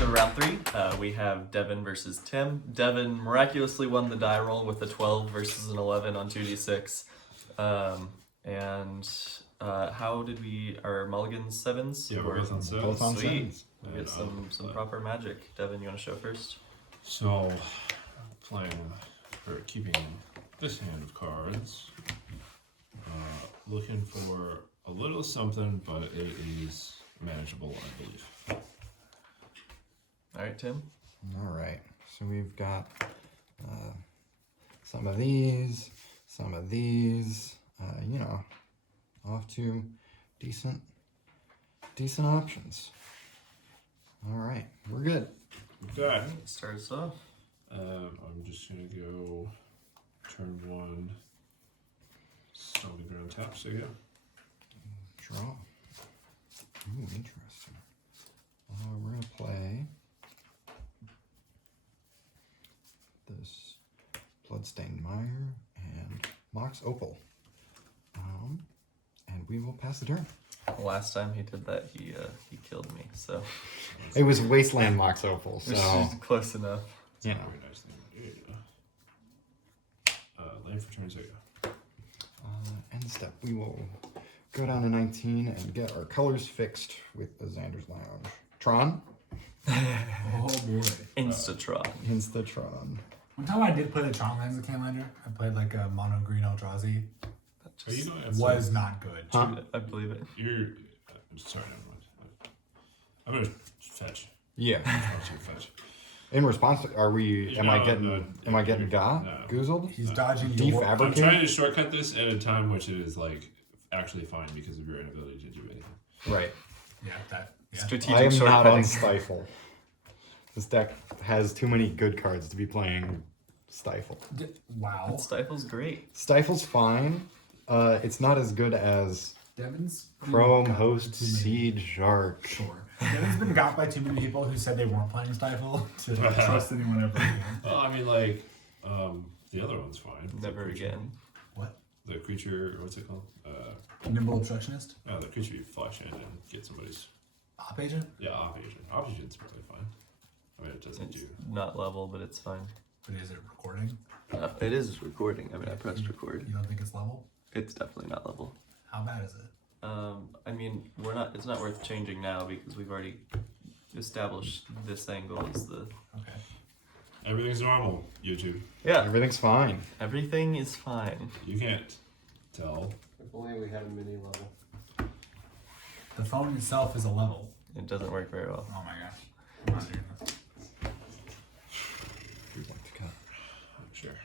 to round 3. We have Devin versus Tim. Devin miraculously won the die roll with a 12 versus an 11 on 2d6. How did we... Our mulligans 7s? Yeah, we're both on 7s. Both on Sweet. 7s. We get some proper magic. Devin, you want to show first? So, playing or keeping this hand of cards, looking for a little something, but it is manageable, I believe. All right, Tim. All right. So we've got some of these, off to decent options. All right, we're good. Okay. Start us off. I'm just gonna go turn 1. Stomping ground tap. So yeah. Draw. Ooh, interesting. We're gonna play this Bloodstained Mire and Mox Opal. And we will pass the turn. Last time he did that, he killed me. So It was Wasteland Mox Opal, so it's just close enough. yeah. Very nice thing. Yeah. Land for turn 2. End step. We will go down to 19 and get our colors fixed with the Xander's Lounge. Tron. Oh boy. Instatron. Instatron. One time I did play the Tron lands at Highlander. I played like a mono green Eldrazi. Oh, you know, Was not good. Huh? I believe it. You're sorry. I'm gonna fetch. Yeah. I'm gonna fetch. In response, are we? Am I getting got? No. Goozled? He's dodging your... I'm Defabricate? trying to shortcut this at a time which it is like actually fine because of your inability to do anything. Right. Yeah, that... Yeah. Strategic I am not on shortcutting. Stifle. This deck has too many good cards to be playing Stifle. Wow. Stifle's great. Stifle's fine. It's not as good as Devin's... Chrome, got Host, too many- Siege, Shark. Sure. Devin's been got by too many people who said they weren't playing Stifle to trust anyone ever again. Well, I mean, like the other one's fine. Never again. What? The creature, what's it called? Nimble Obstructionist? The creature you flash in and get somebody's. Op Agent? Yeah, op agent. Op agent's probably fine. I mean, it doesn't It's do. not level, but it's fine. But is it recording? It is recording. I mean, I pressed record. You don't think it's level? It's definitely not level. How bad is it? I mean, we're not. It's not worth changing now because we've already established this angle is the. Okay. Everything's normal. YouTube. Yeah. Everything's fine. Everything is fine. You can't tell. If only we had a mini level. The phone itself is a level. It doesn't work very well. Oh my gosh. I'm not doing this. We'd like to cut. Sure.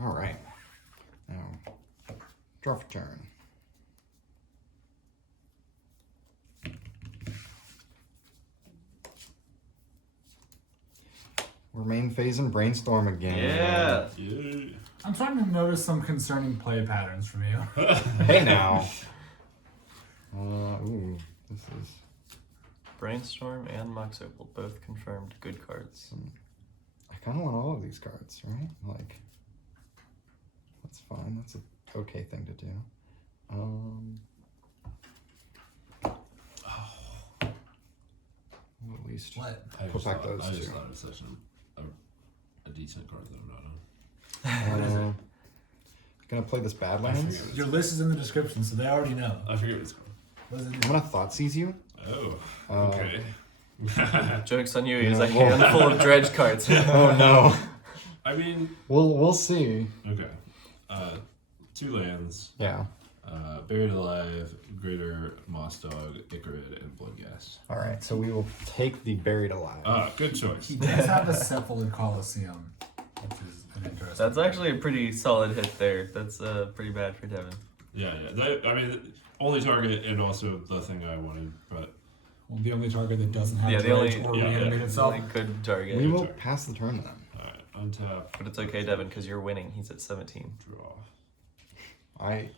All right. Now, draw for turn. We're main phase and brainstorm again. Yeah. Yeah. I'm starting to notice some concerning play patterns from you. Hey now. Ooh, this is Brainstorm and Mox Opal both confirmed good cards. I kind of want all of these cards, right? Like, that's fine. That's an okay thing to do. We'll at least What? I Put just back thought, those I just two. thought it was such a decent card that I'm not on. What is it? Gonna play this I Badlands. forget. Your list is in the description, so they already know. I forget what it's called. What does it I'm do? gonna thought seize you. Oh. Uh, Okay. Joke's on you. He's Yeah, a well- handful of dredge cards. Oh no. I mean, We'll see. okay. 2 lands. Yeah. Buried Alive, Greater Moss Dog, Icarid, and Blood Gas. All right. So we will take the buried alive. Good choice. He does have a Cephalid Coliseum, which is an interesting... That's actually a pretty solid hit there. That's pretty bad for Devin. Yeah. I mean, only target and also the thing I wanted, but Well, the only target that doesn't have Yeah, the dredge only- or yeah, reanimate yeah. itself. Only good target. We will pass the turn then. alright. Untap, But it's okay, Devin, because you're winning. He's at 17. draw. I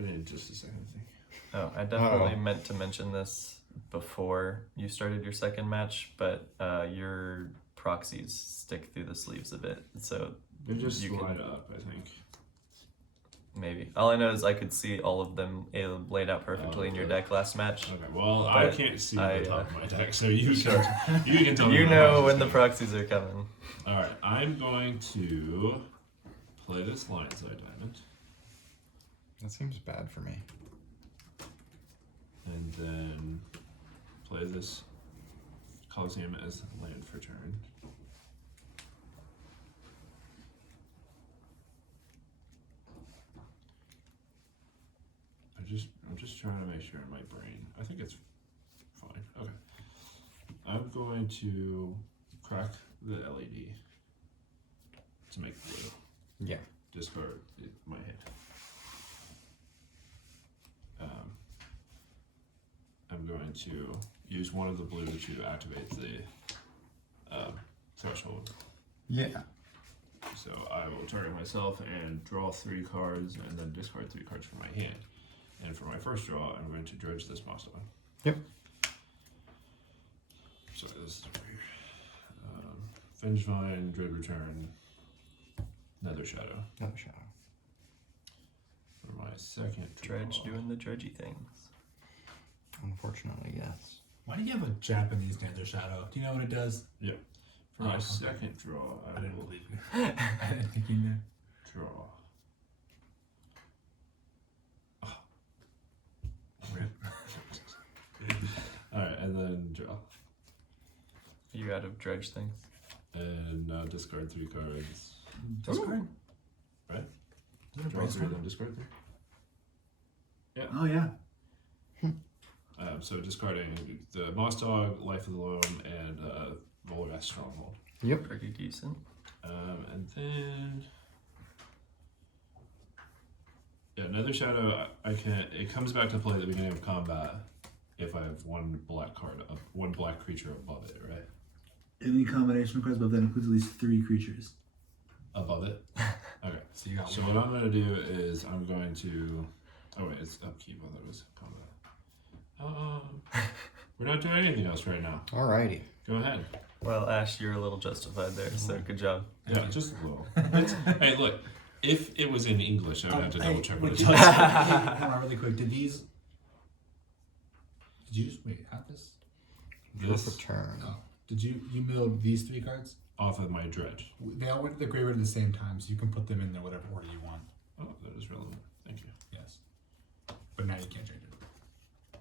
need just a second to think. Oh, I definitely meant to mention this before you started your second match, but your proxies stick through the sleeves a bit, so They just you slide can. up, I think. Maybe. All I know is I could see all of them laid out perfectly in your deck last match. Okay, well, I But can't see I, the top of my deck, so you can tell me. You what know box when is the coming. proxies are coming. Alright, I'm going to play this Lion's Eye Diamond, That seems bad for me. and then play this Coliseum as land for turn. I'm just trying to make sure in my brain. I think it's fine. Okay. I'm going to crack the LED to make blue. Yeah. Discard my hand. I'm going to use one of the blue to activate the threshold. Yeah. So I will target myself and draw 3 cards and then discard 3 cards from my hand. And for my first draw, I'm going to dredge this monster. Yep. Sorry, this is weird. Vengevine, Dread Return, Nether Shadow. Another shadow. For my second draw. Dredge doing the dredgy things. Unfortunately, yes. Why do you have a Japanese Nether Shadow? Do you know what it does? Yeah. For Oh, my okay. second draw, I I didn't will believe you. I didn't think you knew. draw. Alright, and then draw. You out of dredge things. And now discard 3 cards. Discard? Right? Is it a Draw 3, brainstorm? then discard 3. Oh, yeah. So discarding the Moss Dog, Life of the Loam, and Volrath Stronghold. Yep. Pretty decent. And then Nether Shadow. I can. It comes back to play at the beginning of combat if I have one black card, one black creature above it, right? Any combination of cards above that includes at least 3 creatures. Above it. Okay. So you got So what I'm going to do is I'm going to. Oh wait, it's upkeep. I thought it was combat. We're not doing anything else right now. Alrighty. Go ahead. Well, Ash, you're a little justified there, so good job. Yeah, just a little. Hey, look. If it was in English, I would have to double check what it Wait, does. hold on really quick. Did you just wait? Have this? This This return. Oh. Did you milled these 3 cards? off of my dredge. They all went to the graveyard at the same time, so you can put them in there whatever order you want. Oh, that is relevant. Thank you. Yes. But now you can't change it.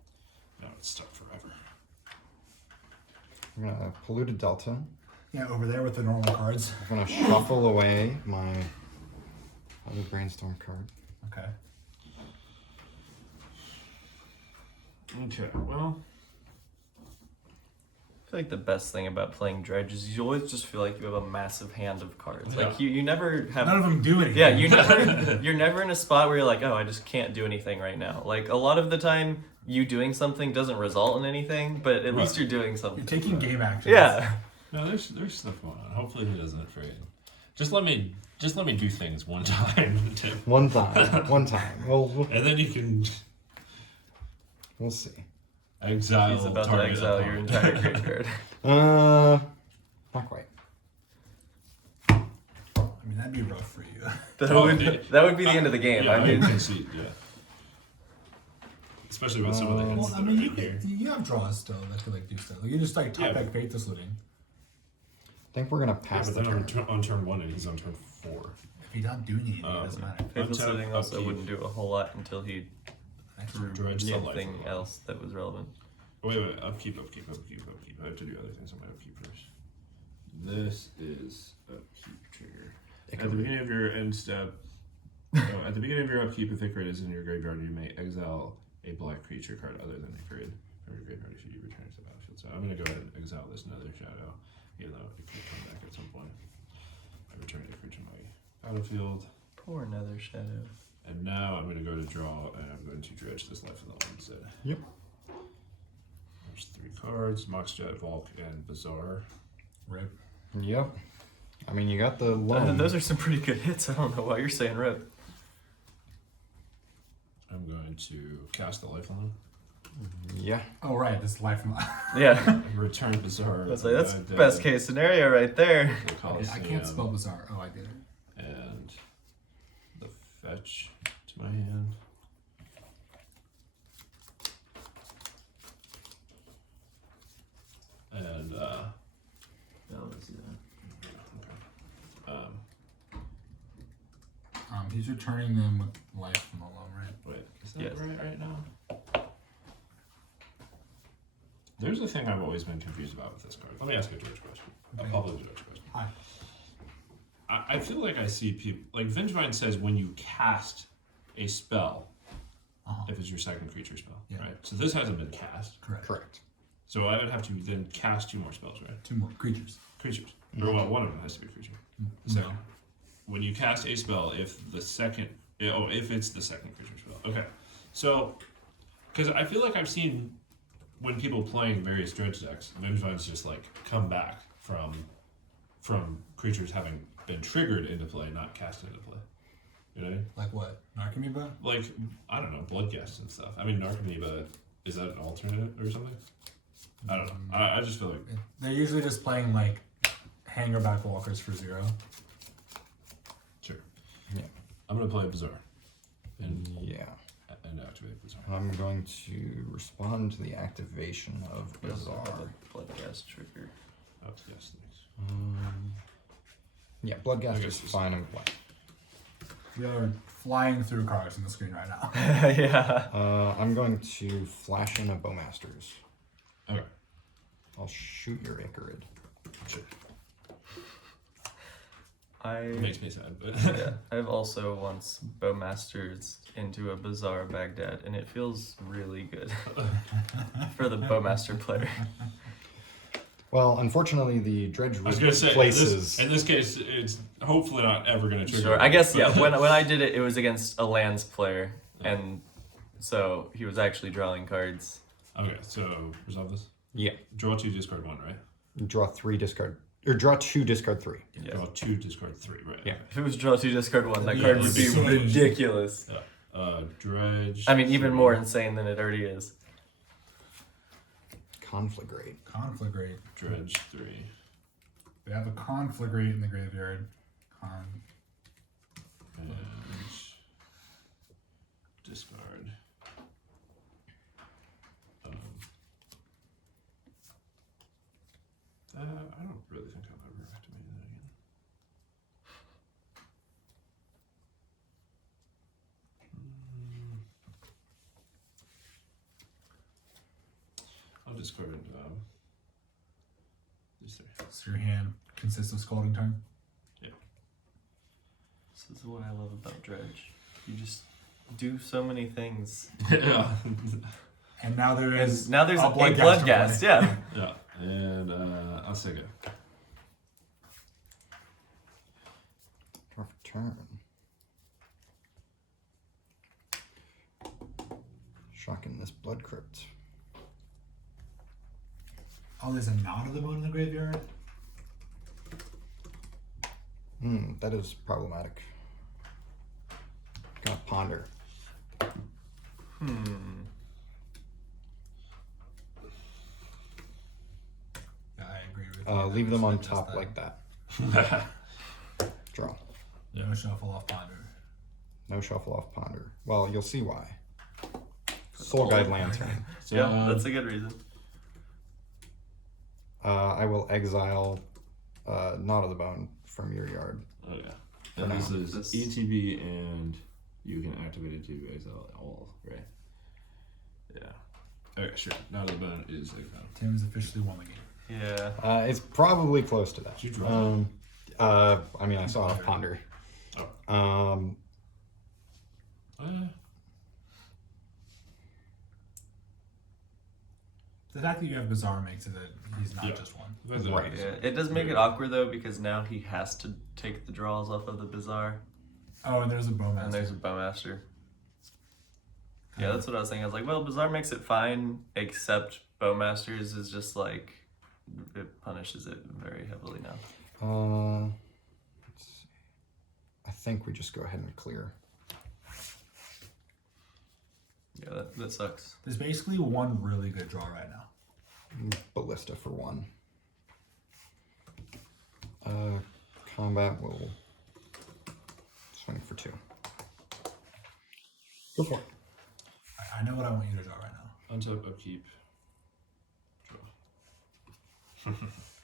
Now it's stuck forever. I'm gonna Polluted Delta. Yeah, over there with the normal cards. I'm gonna shuffle away my Holy Brainstorm card. Okay. Okay, well, I feel like the best thing about playing dredge is you always just feel like you have a massive hand of cards. Yeah. Like you never have. None of them do anything. Yeah, you're never in a spot where you're like, oh, I just can't do anything right now. Like a lot of the time, you doing something doesn't result in anything, but at least you're doing something. You're taking game actions. Yeah. no, there's stuff going on. Hopefully he doesn't forget. Just let me do things one time, Tim. One time. One time. We'll And then you can we'll see. exile. He's about to target exile your opponent. entire graveyard. Not quite. I mean, that'd be rough for you. That would be the end of the game. Yeah, I mean, can see. Yeah. Especially with some of the hits. Well, I that mean, are you in here. you have draws still that could like do stuff. Like you just like top Yeah. deck Faithless Looting. I think we're gonna Yeah, pass but the then turn. on turn 1 and he's on turn 4. If you're not doing anything, it doesn't matter. Faithless Untap, Looting also upkeep. wouldn't do a whole lot until he drew Dredge the life anything of the else that was relevant. Wait, upkeep. I have to do other things on my upkeep first. This is upkeep trigger. At the beginning of your end step, at the beginning of your upkeep, if Ichrid is in your graveyard, you may exile a black creature card other than Ichrid from your graveyard if you return it to the battlefield. So I'm going to go ahead and exile this Nether Shadow, even though it could come back at some point. I return Ichrid to my battlefield. Poor Nether Shadow. And now I'm going to go to draw, and I'm going to dredge this Life of the Loam instead. Yep. There's 3 cards, Moxjet, Volk, and Bazaar. Rip. Yep. I mean, you got the loan. Those are some pretty good hits. I don't know why you're saying rip. I'm going to cast the Lifeline. Yeah. Oh right, this life from. Yeah. Return Bazaar. That's best case scenario right there. I can't spell bizarre. Oh, I did it. And the fetch to my hand. And let's see that. He's returning them with life from the loam, right? Wait, is that Yes. right now? There's a thing I've always been confused about with this card. Let me ask a George question. Okay. A public George question. Hi. I feel like I see people like Vengevine says when you cast a spell, if it's your second creature spell, Yeah. right? So this hasn't been cast. Correct. So I would have to then cast 2 more spells, right? 2 more creatures. Creatures. Or well, one of them has to be a creature. No. So when you cast a spell, if it's the second creature spell. Okay. So, because I feel like I've seen when people playing various dredge decks, Vengevine's just like come back from creatures having been triggered into play, not cast into play. You know? Like what? Narcomoeba? Like, I don't know, Bloodghast and stuff. I mean, Narcomoeba, is that an alternate or something? I don't know. I just feel like... They're usually just playing like Hangerback Walkers for 0. Sure. Yeah. I'm going to play Bazaar. And activate Bazaar. I'm going to respond to the activation of We also have Bazaar. a Bloodghast trigger. Oh, yes, thanks. Yeah, Bloodghast I is guess fine and play. We are flying through cards on the screen right now. Yeah. I'm going to flash in a Bowmasters. Okay. I'll shoot your Icarid. Sure. I It makes me sad, but... yeah, I've also once Bowmasters into a Bazaar Baghdad, and it feels really good for the Bowmaster player. Well, unfortunately, the Dredge I was going to say, places. in this case, it's hopefully not ever going to trigger. Sure, I guess yeah. When I did it, it was against a lands player, and so he was actually drawing cards. Okay, so resolve this. Yeah. Draw 2, discard 1, right? Draw 3, discard. Or draw 2, discard 3. Yeah. Draw 2, discard 3, right? Yeah. If it was draw 2, discard 1, that Yeah, card would be so much. ridiculous. Yeah. Dredge. I mean, even more insane than it already is. Conflagrate. Conflagrate. Dredge 3. We have a Conflagrate in the graveyard. And discard. I don't really think I'll ever activate that again. I'll discard these 3. So your hand consists of Scalding Tarn. This is what I love about Dredge. You just do so many things. Yeah. And now there is And now there's a Bloodghast to Bloodghast, play. yeah. Yeah. And I'll say go. Draw for turn. Shocking this Blood Crypt. Oh, there's a Knot of the Moon in the graveyard? That is problematic. Gonna ponder. Yeah, I agree with you. Leave them on Just top that. like that. Draw. No shuffle off ponder. No shuffle off ponder. Well, you'll see why. Soul Guide Lantern. Yeah, that's a good reason. I will exile Knot of the Bone from your yard. Oh yeah. For And now. this is This- ETB, and you can activate it to exile all, right? Yeah. Okay, sure. Now the bone is exile. Tim's officially won the game. Yeah. It's probably close to that. Did you draw? I mean, I saw it ponder. The fact that you have Bazaar makes it that he's not Yeah. just one. Right. Yeah, it does make it awkward though because now he has to take the draws off of the Bazaar, Oh, and there's a Bowmaster. and there's a Bowmaster. Yeah, that's what I was thinking. I was like, well, Bazaar makes it fine, except Bowmasters is just like it punishes it very heavily now. Let's see. I think we just go ahead and clear. Yeah, that sucks. There's basically one really good draw right now. Ballista for 1. Combat will swing for 2. Go for it. I know what I want you to draw right now. Untap, upkeep, draw.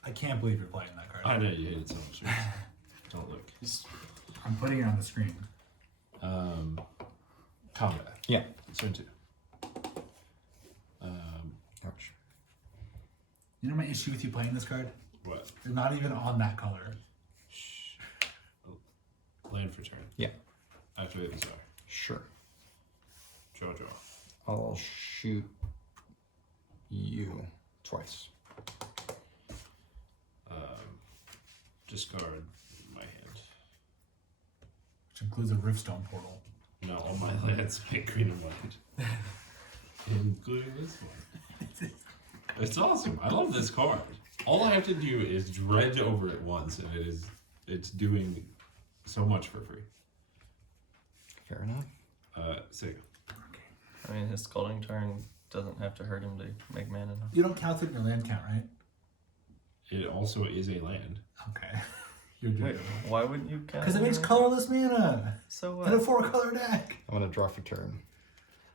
I can't believe you're playing that card. I know you hate it so much. Don't look. I'm putting it on the screen. Combat. Yeah. Turn 2. Ouch. You know my issue with you playing this card? What? You're not even on that color. Shh. Land for turn. Yeah. Activate the Czar. Sure. Draw. I'll shoot you twice. Discard my hand. Which includes a Riftstone portal. No, all my lands make green and white. Including this one. It's awesome. I love this card. All I have to do is dredge over it once, and it's doing so much for free. Fair enough. Sega. I mean, his Scalding Tarn doesn't have to hurt him to make mana now. You don't count it in your land count, right? It also is a land. Okay. You're Wait, good. why wouldn't you count? Because it makes colorless mana. So In a what? 4-color deck. I'm gonna draw for turn.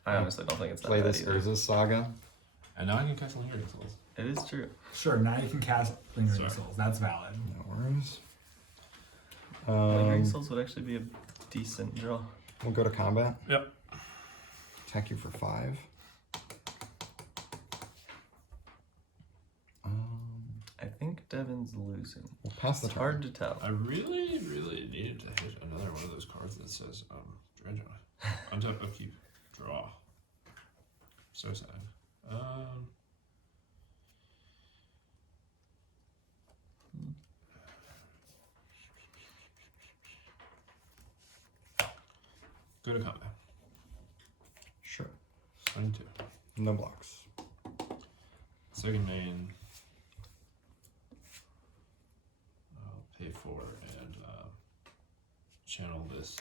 I honestly don't think it's that Play bad this either. Urza's Saga. And now I can cast Lingering Souls. It is true. Sure, now you can cast Lingering Sorry. Souls. That's valid. No worries. Lingering Souls would actually be a decent draw. We'll go to combat. Yep. Attack you for 5. I think Devin's losing. We'll pass the It's turn. hard to tell. I really needed to hit another one of those cards that says dredge on it. Untap, upkeep, draw. So sad. Go to combat. Sure. 22. No blocks. Second main. I'll pay for and channel this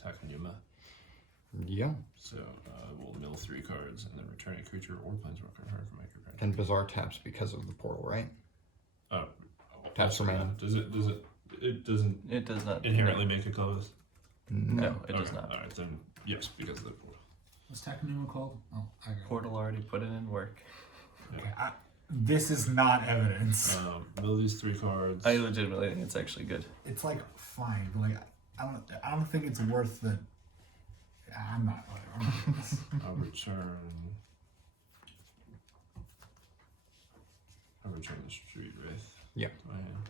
Takanuma. Yeah. So we'll mill 3 cards and then return a creature or planeswalker card from my graveyard. And Bizarre taps because of the portal, right? Also Taps for mana. Does it? It doesn't It does not inherently make a colorless. No, it does Okay, not. All right, then yes, because of the portal. What's Takanuma called? Oh, I got it. Portal already put it in work. Okay, this is not evidence. Mill these 3 cards. I legitimately think it's actually good. It's like fine, but like I don't think it's worth the. I'm not. Whatever. I'm not doing this. I'll return the Street Wraith. Yeah. To my hand.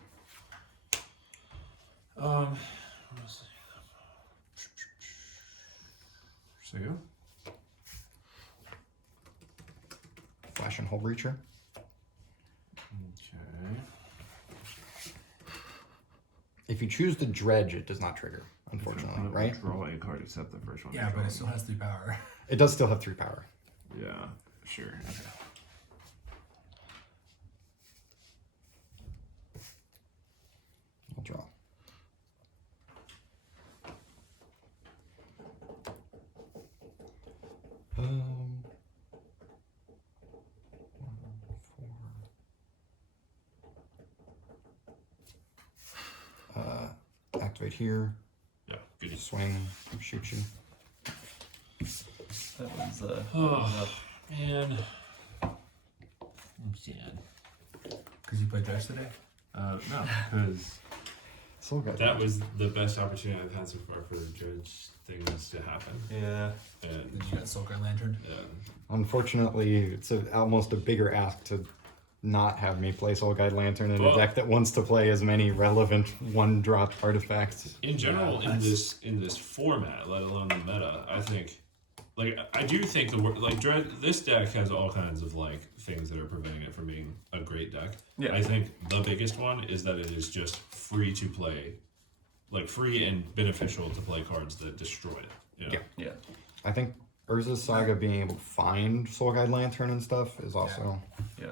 What was it? So go. Flash and Hull Breacher. Okay. If you choose to dredge, it does not trigger, unfortunately, right? Draw a card except the first one. Yeah, but it still has 3 power. It does still have 3 power. Yeah, sure. Okay. I'll draw. Activate here. Yeah, good. Swing. Shoot you. That was Oh, man. I'm sad. Because you played Dredge today? No, because So good. that was the best opportunity I've had so far for Judge things to happen. yeah. And Then you got Soulguard Lantern. Unfortunately, it's almost a bigger ask to not have me play Soul Guide Lantern in a Well- deck that wants to play as many relevant one-drop artifacts. in general, Yeah, in this format, let alone the meta, I think, like I do think this deck has all kinds of like things that are preventing it from being a great deck. Yeah. I think the biggest one is that it is just free to play, like free and beneficial to play cards that destroy it. You know? Yeah. Yeah. I think Urza's Saga being able to find Soul Guide Lantern and stuff is also... Yeah.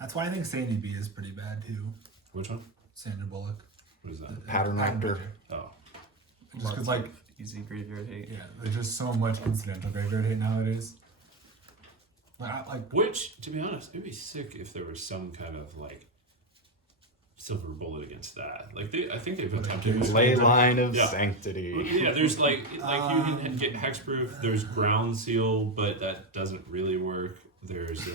That's why I think Sandy B is pretty bad too. Which one? Sandra Bullock. What is that? Pattern Actor. Oh, Just Lots because, like, of easy graveyard hate. yeah, there's just so much incidental graveyard hate nowadays. Like, which to be honest, it'd be sick if there was some kind of like silver bullet against that. Like I think they've attempted Ley line of Yeah. sanctity. Yeah, there's like you can get hexproof. There's ground seal, but that doesn't really work. There's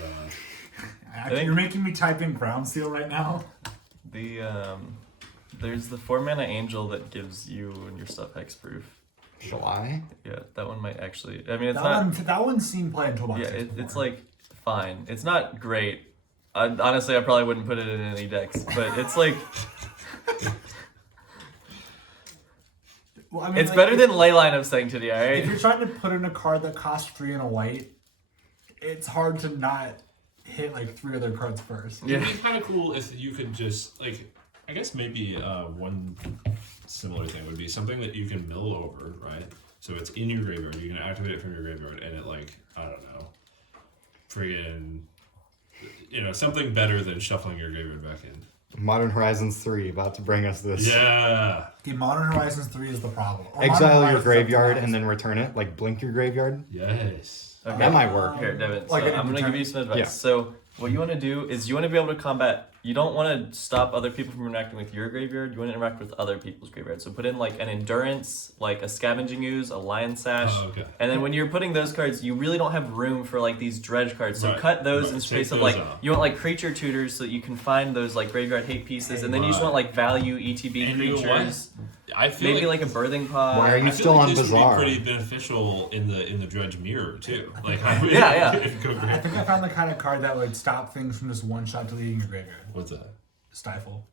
Actually, you're making me type in ground seal right now. There's the 4-mana angel that gives you and your stuff hexproof. July? Yeah, that one might actually. I mean, it's That one's seen play in Toolbox. Yeah, Six it's before. like fine. It's not great. Honestly, I probably wouldn't put it in any decks, but it's like Well, I mean, it's like, better than Leyline of Sanctity. All If right. you're trying to put in a card that costs 3 and a white, it's hard to not hit like 3 other cards first. Yeah. It'd be kind of cool if you could just like. I guess maybe one similar thing would be something that you can mill over, right? So it's in your graveyard. You can activate it from your graveyard, and it like I don't know, friggin', something better than shuffling your graveyard back in. Modern Horizons 3 about to bring us this. Yeah. Okay, Modern Horizons 3 is the problem. Or Exile Modern your Horizons graveyard optimized. and then return it. Like blink your graveyard. Yes. Okay. That might work. Here, Devin. So Like an I'm gonna give you some advice. Yeah. So what you want to do is you want to be able to combat. You don't want to stop other people from interacting with your graveyard. You want to interact with other people's graveyard. So put in like an endurance, like a scavenging ooze, a lion sash, Okay. and then when you're putting those cards, you really don't have room for like these dredge cards. So Right, cut those right. in space Take of like those out. you want like creature tutors so that you can find those like graveyard hate pieces, and then you just want like value ETB And you know what? creatures. I feel Maybe like a birthing pod. Why are you I still feel on like this Bazaar? would be pretty beneficial in the dredge mirror too. Like I would, Yeah. go I great. think I found the kind of card that would stop things from just one shot deleting your graveyard. What's that? Stifle.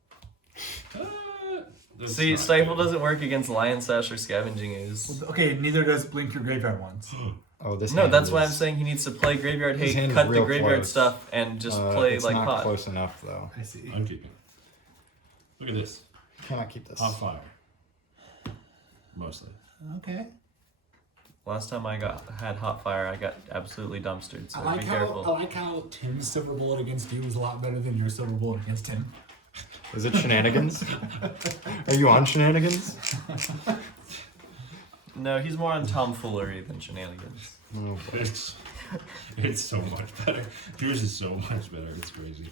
That's See, not Stifle good. doesn't work against Lion Sash or Scavenging Ooze. Okay, neither does blink your graveyard once. Oh, this. No, hand that's why I'm is- saying he needs to play Graveyard His Hate, hand's cut the real graveyard close. stuff, and just play it's like not pot. close enough though. I see. I'm keeping. Look at this. Cannot keep this. Hot fire. Mostly. Okay. Last time I had Hot Fire, I got absolutely dumpstered, so be I careful. like how Tim's silver bullet against you is a lot better than your silver bullet against him. Is it shenanigans? Are you on shenanigans? No, he's more on tomfoolery than shenanigans. Oh, boy. It's so much better. Yours is so much better. It's crazy.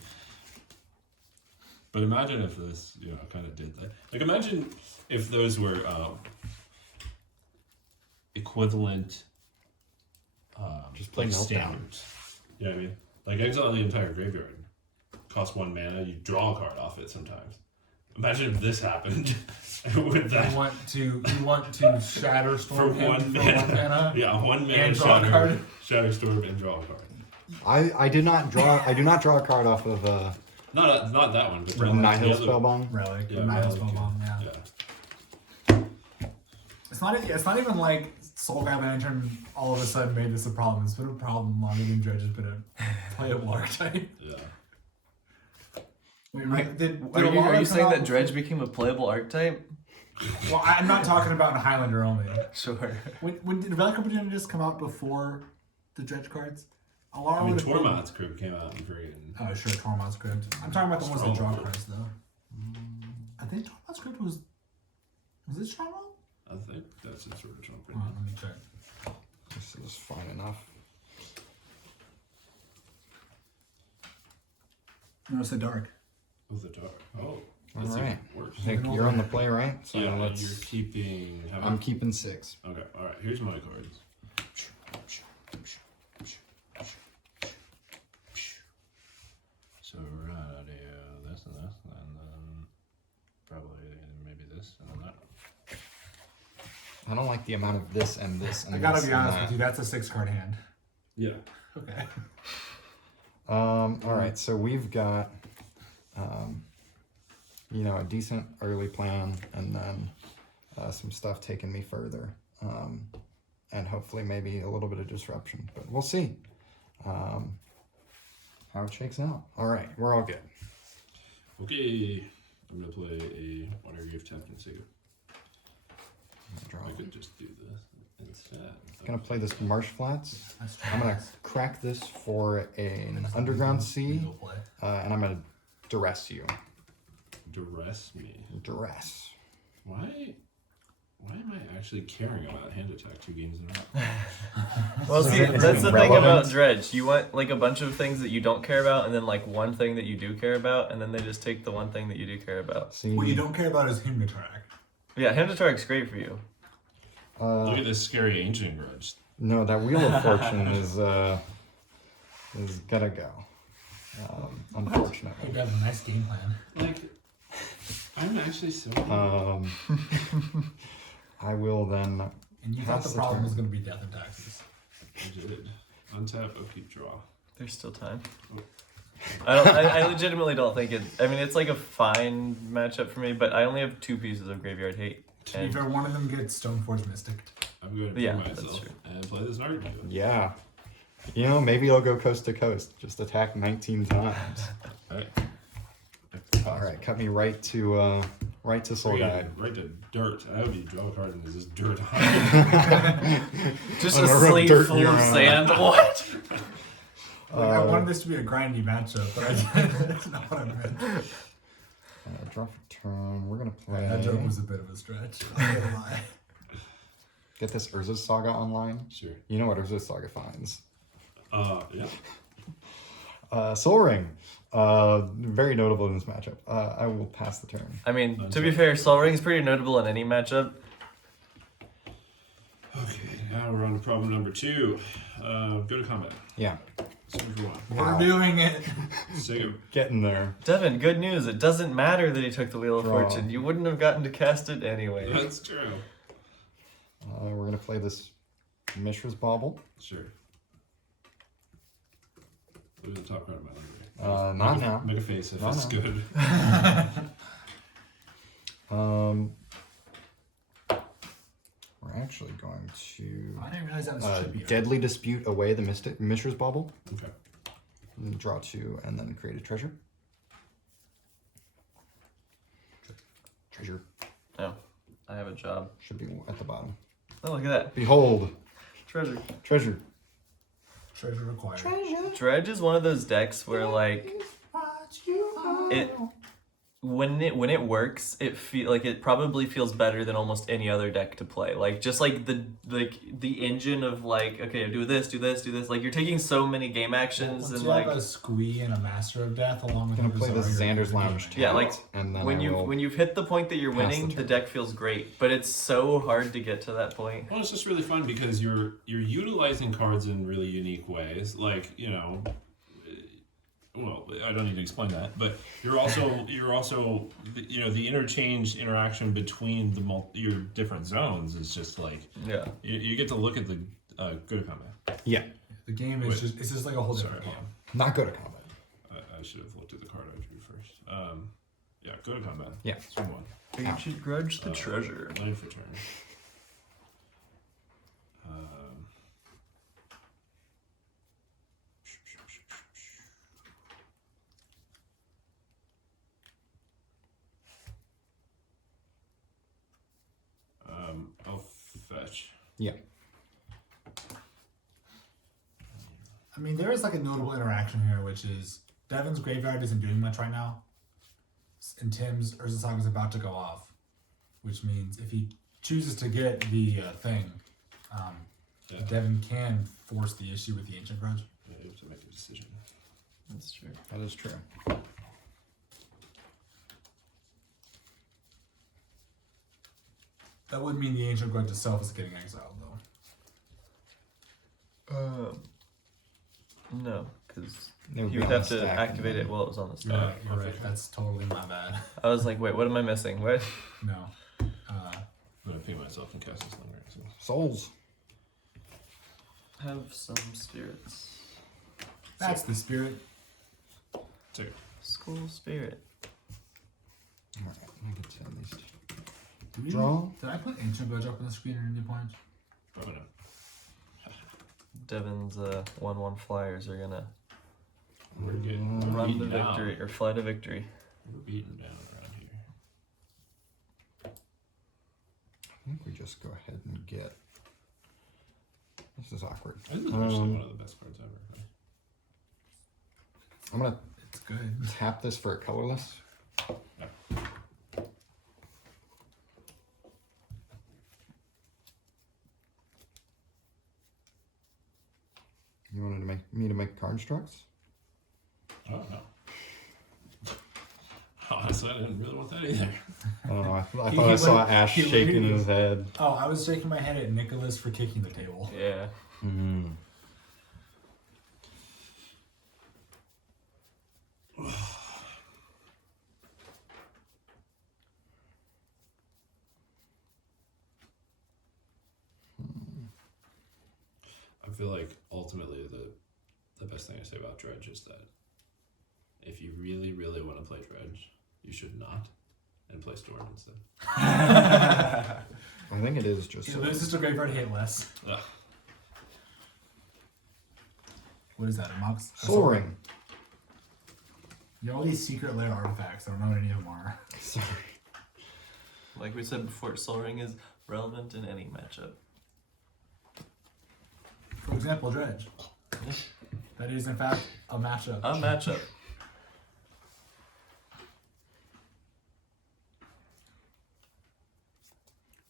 But imagine if this, kind of did that. Like, imagine if those were equivalent. Just play like Meltdown. standards. You know what I mean? Like exile the entire graveyard. Cost 1 mana. You draw a card off it sometimes. Imagine if this happened with that. You want to shatter For storm him one for mana. 1 mana. Yeah, 1 mana And draw a shatter, card. shatter storm and draw a card. I do not draw a card off of Not that one, but the Nihil other- Spellbomb. Relic. Yeah, Yeah, Nihil's Relic, Bomb, yeah. yeah. It's not even like Soul Guy Lantern all of a sudden made this a problem. It's been a problem longer than Dredge has been a playable archetype. Yeah. Wait, right? Did Are you Alana saying come that out Dredge became a playable archetype? Well, I'm not talking about in Highlander only. Sure. When did Relic Opportunities come out before the Dredge cards? Alara I mean, would have been- Tormod's Crib came out in friggin' Oh, sure, Tormod's Crypt. I'm talking about the ones that draw Stronghold. cards, though. I think Tormod's Crypt was it Stronghold? I think that's its original print. Hold on, let me check. This is fine enough. No, it's a dark. With the dark. Oh, All that's right. even worse. I think you're on the play, right? So Yeah, let's. you're keeping. How I'm many? keeping 6. Okay, alright, here's my cards. So we're gonna do this and this, and then probably maybe this and then that. I don't like the amount of this and this and I gotta this be and honest that. with you, that's a 6-card hand. Yeah. Okay. All right, so we've got, a decent early plan, and then some stuff taking me further, and hopefully maybe a little bit of disruption, but we'll see how it shakes out. All right, we're all good. Okay, I'm gonna play a Water Grave Captain Sigurd. Draw. I could just do this instead. Gonna play this Marsh Flats. That's I'm gonna crack this for an Underground Sea, Legal play. and I'm gonna duress you. Duress me. Duress. Why? Why am I actually caring about hand attack 2 games in a row? Well, see, Is it that's the thing relevant? about Dredge. You want like a bunch of things that you don't care about, and then like one thing that you do care about, and then they just take the one thing that you do care about. See, What you don't care about is Himnatarak. Yeah, Himnatarak's great for you. Look at this scary ancient grudge. no, that Wheel of Fortune is gonna go. Unfortunately. You have a nice game plan. Like, I'm actually so. I will then. And you thought pass the problem turn. was going to be death and taxes. I did. Untap, upkeep, draw. There's still time. I legitimately don't think it. I mean, it's like a fine matchup for me, but I only have 2 pieces of graveyard hate. To be And fair, one of them gets Stoneforge Mystic. I'm going to Yeah, prove that's myself true. and play this Nargacuda. Yeah. You know, maybe I'll go coast to coast. Just attack 19 times. Alright. All right, cut me right to Soul Guide. Right to dirt. I hope you draw a card and there's just dirt on just On a a rough slate dirt full you're of on. sand. What? Like, I wanted this to be a grindy matchup, but that's not what I meant. Draw for turn. We're gonna play. That joke was a bit of a stretch. I'm not gonna lie. Get this Urza's Saga online. Sure. You know what Urza's Saga finds. Yeah. Soul Ring. Very notable in this matchup. I will pass the turn. I mean, to be fair, Sol Ring's pretty notable in any matchup. Okay, now we're on to problem number 2. Go to combat. Yeah, Swing for 1. We're doing it. Second. getting there. Devin, good news. It doesn't matter that he took the Wheel of Draw. Fortune. You wouldn't have gotten to cast it anyway. That's true. We're gonna play this Mishra's Bauble. Sure. Look at the top card of my library. Not now. Make a face if Not it's now. good. We're actually going to I didn't realize that was trippy. Deadly Dispute away the Mishra's Bauble. Okay. And draw 2 and then create a treasure. Treasure Oh, I have a job. should be at the bottom. Oh, look at that. Behold, Treasure. treasure. Treasure required. Dredge is one of those decks where, like, it when it works, it probably feels better than almost any other deck to play. Like, just like the engine of like, okay, do this, do this, do this. Like, you're taking so many game actions Once and you like, have a Squee and a Master of Death along with I'm gonna play Bazaar, this you're Xander's doing Lounge it. too. Yeah, like, and then when I will you've hit the point that you're pass the winning, the turn. deck feels great, but it's so hard to get to that point. Well, it's just really fun because you're utilizing cards in really unique ways. Like, you know, well, I don't need to explain that, but you're also you know, the interaction between your different zones is just like Yeah. you get to look at the go to combat. Yeah, The game is Wait. just, it's just like a whole Sorry, different hold game. on. not go to combat. I should have looked at the card I drew first. Yeah, go to combat. Yeah. Swing 1. Ancient Grudge the treasure. Land for turn. I'll fetch. Yeah, I mean, there is like a notable interaction here, which is Devin's graveyard isn't doing much right now, and Tim's Urza Saga is about to go off, which means if he chooses to get the thing, Yeah. Devin can force the issue with the Ancient Grudge. Yeah, you have to make a decision. That's true. that is true. That would mean the Ancient Grudge itself is getting exiled, though. No, because It would you be would on have the to stack activate and it while it was on the stack. Yeah, you're right. That's totally my bad. I was like, wait, what am I missing? What? No. I'm gonna ping myself and cast this thing right. So. Souls. Have some spirits. That's the spirit. Take it. School spirit. All right, let me get to at least Did we- draw. Did I put Ancient Grudge up on the screen at any point? Probably not. Devin's 1/1 flyers are gonna We're getting run to beaten down. victory or fly to victory. We're beaten down around here. I think we just go ahead and get. This is awkward. This is actually one of the best cards ever. Right? I'm gonna It's good. tap this for a colorless. Constructs? Oh no. Honestly, I didn't really want that either. I don't know. I thought He I saw went- Ash he shaking went- his head. Oh, I was shaking my head at Nicholas for kicking the table. Yeah. Mm. I feel like ultimately the best thing to say about Dredge is that if you really, really want to play Dredge, you should not and play Storm instead. I think it is just. He loses to Graveyard hit less. Ugh. What is that? A Mox? Soul Ring. You have all these secret layer artifacts. I don't know what any of them are. Sorry. Like we said before, Soul Ring is relevant in any matchup. For example, Dredge. That is, in fact, a matchup. A matchup.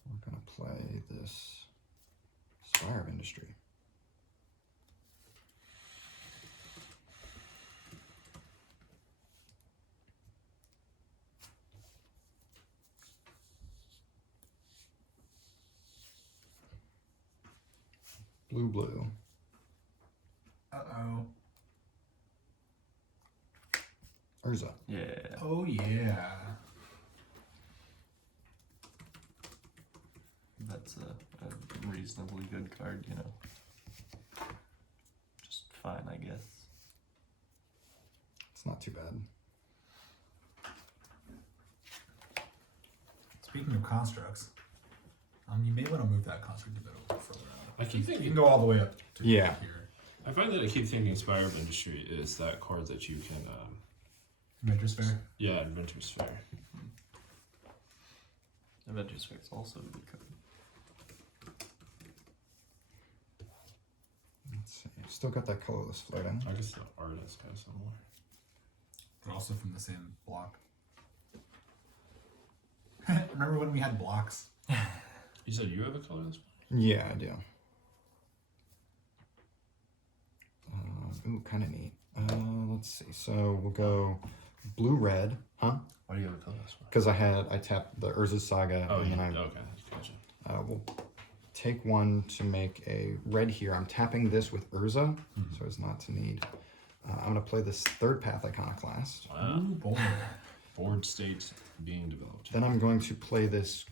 We're gonna play this Spire of Industry. Blue. Uh-oh. Urza. Yeah. Oh, yeah. That's a reasonably good card, you know. Just fine, I guess. It's not too bad. Speaking of constructs, you may want to move that construct a bit further out. I keep You thinking. can go all the way up to Yeah. here. I find that I keep thinking Spire of Industry is that card that you can, Adventure Fair. yeah, Adventurous Fair. Avengers Fair is also a good card. Let's see. Still got that colorless floating. I guess the art is kind of similar. They're also from the same block. Remember when we had blocks? You said you have a colorless Yeah, I do. Ooh, kind of neat. Let's see. So we'll go blue-red, huh? Why do you have a colorless one? Because I tapped the Urza Saga, Oh, and yeah. then Okay, gotcha. we'll take one to make a red here. I'm tapping this with Urza, so as not to need. I'm gonna play this third path Iconoclast. Wow. Ooh, boy. Board state being developed. Then I'm going to play this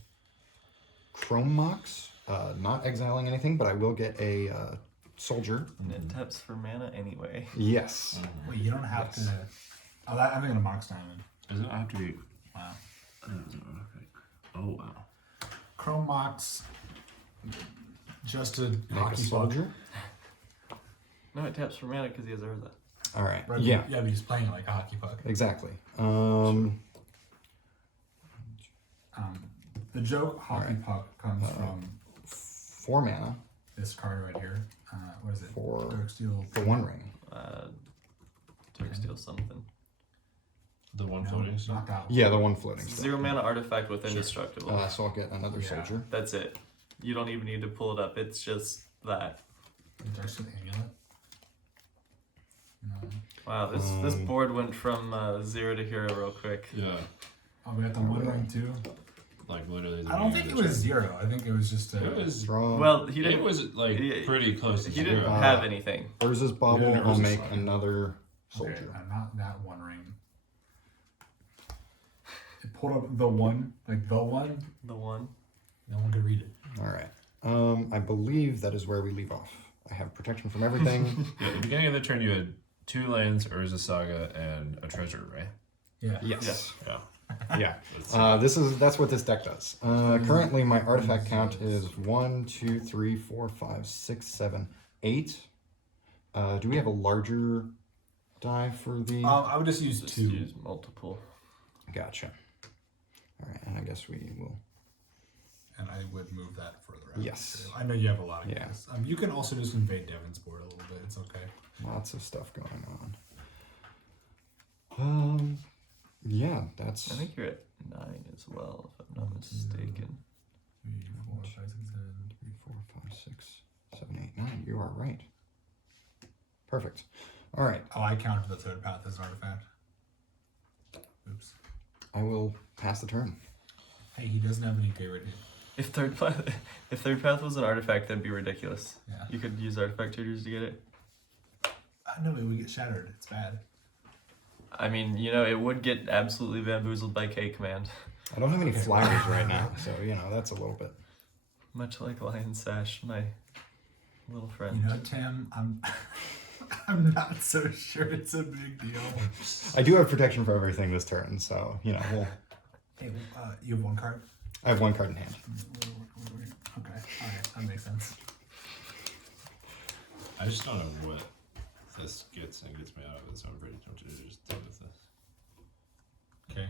Chrome Mox, not exiling anything, but I will get a soldier. And it taps for mana anyway. Yes. Wait, you don't have Yes. to. Oh, that, I'm thinking of Mox Diamond. Does it have to be? Wow. Okay. Oh wow. Chrome Mox. Just a Make a hockey puck. soldier. No, it taps for mana because he has Urza. All right. Right, Yeah. Yeah, but he's playing it like a hockey puck. Exactly. The joke hockey puck comes from 4 mana this card right here. What is it? For- Dark Steel. for 1 ring. Dark Steel something. The one No, floating. not that one. Yeah, the 1 floating stuff. 0 mana artifact with indestructible. So I'll get another Yeah. soldier. That's it. You don't even need to pull it up. It's just that. Dark Steel Amulet. No. Wow, this board went from 0 to hero real quick. Yeah. Oh, we got the one ring too. Like literally. I don't think it was 0. I think it was just a. It was. Draw. Well, he It didn't. was like he- pretty close to He didn't zero. have anything. Urza's Bauble. Yeah, I'll Urza's make Saga. another Okay, soldier. not that one ring. It pulled up the one, like the one. The one. No one could read it. All right. I believe that is where we leave off. I have protection from everything. Yeah, at the beginning of the turn, you had 2 lands, Urza Saga, and a treasure, right? Yeah. Yes. Yeah. Yeah. Let's see. That's what this deck does. Currently, my artifact count is 1, 2, 3, 4, 5, 6, 7, 8. Do we have a larger die for the? I would just use Just 2. use multiple. Gotcha. All right, and I guess we will. And I would move that further out. Yes. too. I know you have a lot of Yeah. guys. You can also just invade Devin's board a little bit. It's okay. Lots of stuff going on. Yeah, that's. I think you're at 9 as well, if I'm not mistaken. 3, 4, 5, 6, 7. 3, 4, 5, 6, 7, 8, 9. You are right. Perfect. All right. Oh, I counted the third path as an artifact. Oops. I will pass the turn. Hey, he doesn't have any graveyard here. If third path was an artifact, that'd be ridiculous. Yeah. You could use artifact tutors to get it. No, it would get shattered. It's bad. I mean, you know, it would get absolutely bamboozled by K command. I don't have any flyers right now, so you know that's a little bit. Much like Lion Sash, my little friend. You know, Tim, I'm not so sure it's a big deal. I do have protection for everything this turn, so you know. Hey, you have one card? I have one card in hand. Okay, alright, that makes sense. I just don't know what this gets me out of it, so I'm pretty tempted to just deal with this. Okay.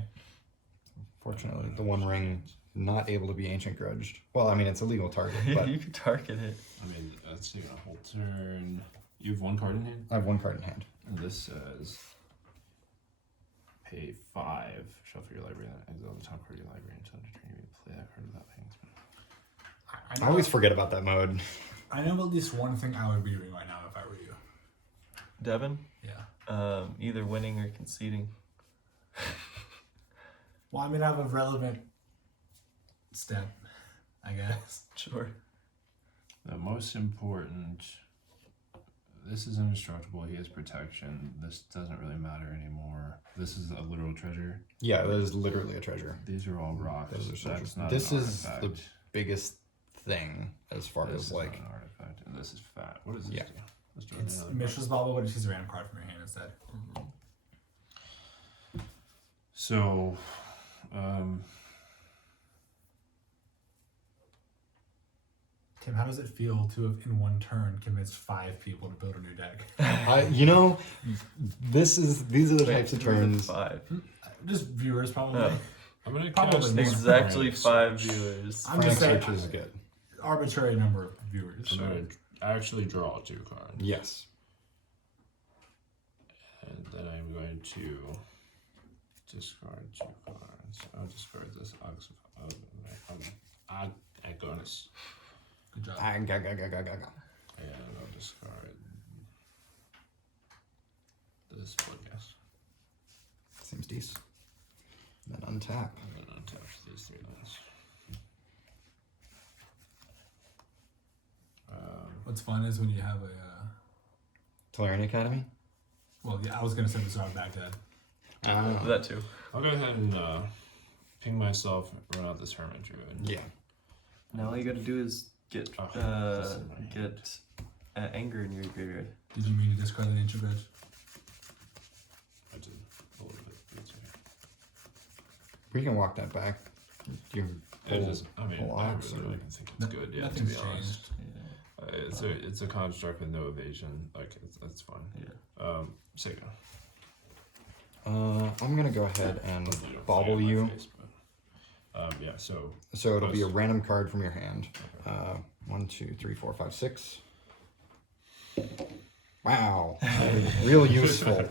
Fortunately, the One Ring not able to be ancient grudged. Well, I mean it's a legal target, but You could target it. I mean, that's taking a whole turn. You have one card in hand? I have one card in hand. And this says pay 5, shuffle your library, and exile the top card of your library until the turn you may play that card without paying spell. I always forget about that mode. I know at least one thing I would be doing right now if I were you. Devin? Yeah. Either winning or conceding. Well, I mean, I have a relevant step, I guess. Sure. The most important, this is indestructible, he has protection, this doesn't really matter anymore. This is a literal treasure. Yeah, that is literally a treasure. These are all rocks. Those are That's treasures. not This an is the artifact. biggest thing as far This as is like. not an artifact, and this is fat. What does this Yeah. do? Let's do It's another Mishra's Bauble, but she's a random card from your hand instead. So, Tim, how does it feel to have in one turn convinced 5 people to build a new deck? You know, these are the types of Wait, who was turns. at 5. Just viewers, probably. Oh. I'm gonna Probably cast more. this Exactly Frank 5 search. viewers. I'm just saying, Search is good. arbitrary number of viewers. I'm gonna actually draw 2 cards. Yes. And then I'm going to discard 2 cards. I'll discard this Agonis. Good job. And I'll discard this Bloodcast. Seems decent. Then untap. And then untap these 3 lands. What's fun is when you have a, Tolarian Academy. well, yeah, I was going to send this out of Baghdad. That too. I'll go ahead and ping myself, run out this Hermit Druid. Yeah. Now all you gotta do is get this is my get anger in your graveyard. Did you mean to discard the Ancient Grudge? I did a little bit. It's okay. We can walk that back. You It is, I mean, pull I ox really or- don't think it's good. Yeah, to Nothing's be honest. Yeah. It's a construct with no evasion. Like it's fine. Yeah. Sega. I'm gonna go ahead and You don't bobble play it in you. my face, but, yeah. So So it'll be a random card from your hand. 1, 2, 3, 4, 5, 6. Wow, real useful.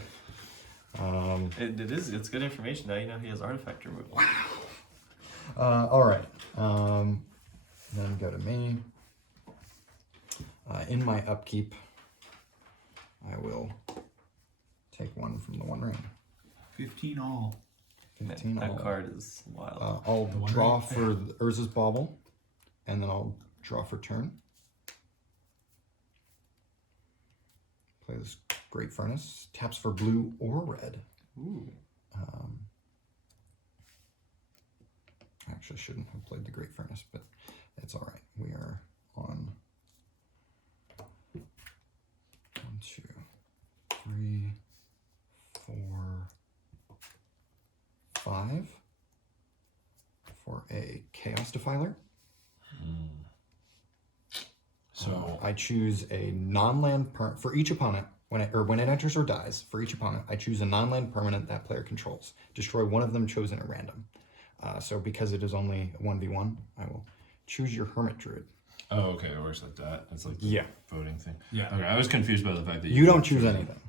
It is. It's good information. Now you know he has artifact removal. All right. Then go to me. In my upkeep, I will take 1 from the One Ring. 15 all. 15 That all. card is wild. I'll The One draw Ring? for Urza's Bauble, and then I'll draw for turn. Play this Great Furnace. Taps for blue or red. Ooh. Actually, shouldn't have played the Great Furnace, but it's all right. We are on 1, 2, 3, 4, 5 for a Chaos Defiler. So I choose a non-land for each opponent. When it enters or dies, for each opponent, I choose a non-land permanent that player controls. Destroy one of them chosen at random. So because it is only 1v1, I will choose your Hermit Druid. oh, okay, it works like that. It's like the Yeah. voting thing. Yeah. Okay, I was confused by the fact that You don't choose anything.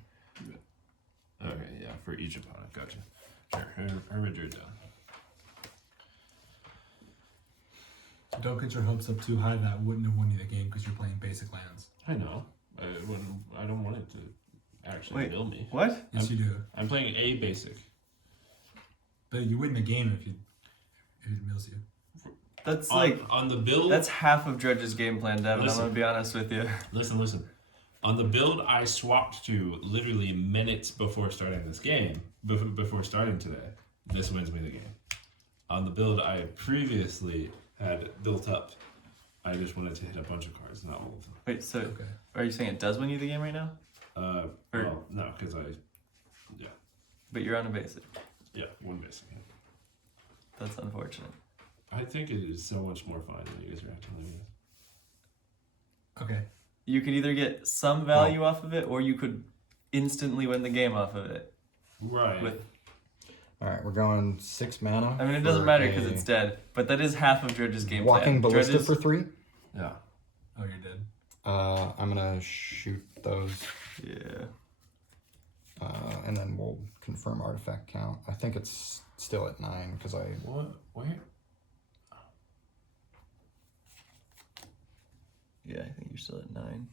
Okay, yeah, for each opponent. Gotcha. Sure, Hermit Druid down. Don't get your hopes up too high. That wouldn't have won you the game because you're playing basic lands. I know. I don't want it to actually Wait. mill me. What? Yes, you do. I'm playing a basic. But you win the game if it mills you. That's On the build. that's half of Dredge's game plan, Devin. Listen. I'm gonna be honest with you. Listen. On the build I swapped to literally minutes before starting this game, before starting today, this wins me the game. On the build I previously had built up, I just wanted to hit a bunch of cards, not all of them. Wait, so Okay. are you saying it does win you the game right now? Well, no, because But you're on a basic. one basic. Yeah. That's unfortunate. I think it is so much more fun than you guys are acting like it. Okay. You could either get some value off of it, or you could instantly win the game off of it. Right. With, All right, we're going 6 mana. I mean, it doesn't for matter because a it's dead, but that is half of Dredge's game Walking plan. Ballista Dredge's- for 3. Yeah. Oh, you're dead. I'm gonna shoot those, Yeah. and then we'll confirm artifact count. I think it's still at 9 because I. What? Where? Yeah, I think you're still at 9.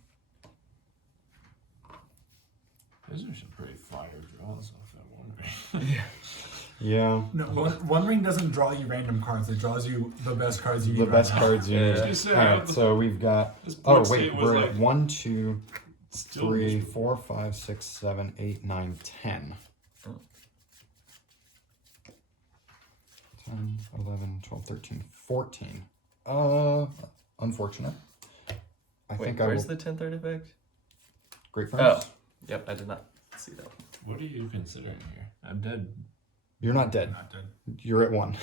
Those are some pretty fire draws off that one ring. Yeah. No, one ring doesn't draw you random cards. It draws you the best cards you need. The right best now. cards you Yeah. need. I was gonna say, All right, so we've got. This Oh board wait, state was we're like at 1, 2, still 3, miserable. 4, 5, 6, 7, 8, 9, 10. Oh. 10, 11, 12, 13, 14. Unfortunate. I Wait, think I where's will. the 10th artifact? Great Oh, friends. yep, I did not see that one. What are you considering here? I'm dead. You're not dead. Not dead. You're at 1.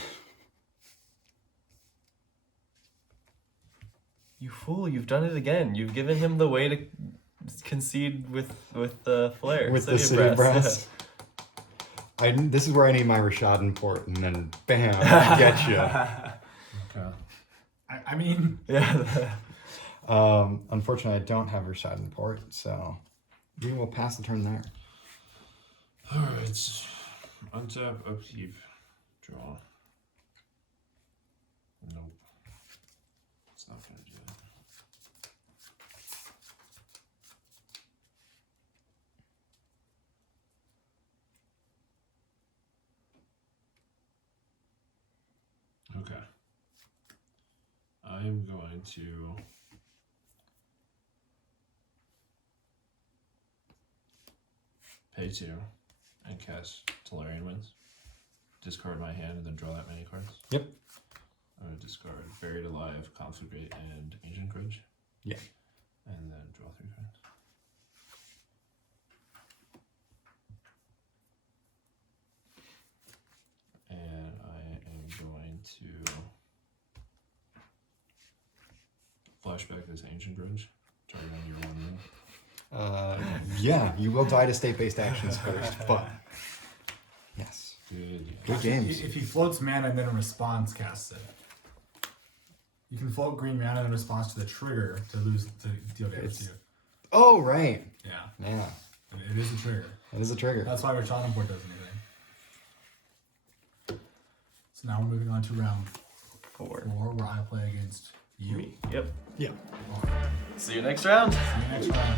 You fool! You've done it again. You've given him the way to concede with the flare. With the city brass. This is where I need my Rashad port, and then bam, get you. Okay. I mean, Yeah. Unfortunately, I don't have Rashad port, so we will pass the turn there. Alright. Untap, upkeep, draw. Nope. It's not gonna do it. Okay. I'm going to pay 2 and cast Tolarian Winds. Discard my hand and then draw that many cards. Yep. I'm going to discard Buried Alive, Conflagrate, and Ancient Grudge. Yeah. And then draw 3 cards. And I am going to flashback this Ancient Grudge. Target on your 1 move. Yeah, you will die to state-based actions first, but yes, Good. good games. if he floats mana and then in response casts it, you can float green mana in response to the trigger to deal damage to you. Oh right, Yeah, yeah, it is a trigger. it is a trigger. That's why Rashad Port does anything. So now we're moving on to round 4. 4, where I play against you. Me. Yep. Yeah. See you next round. See you next round.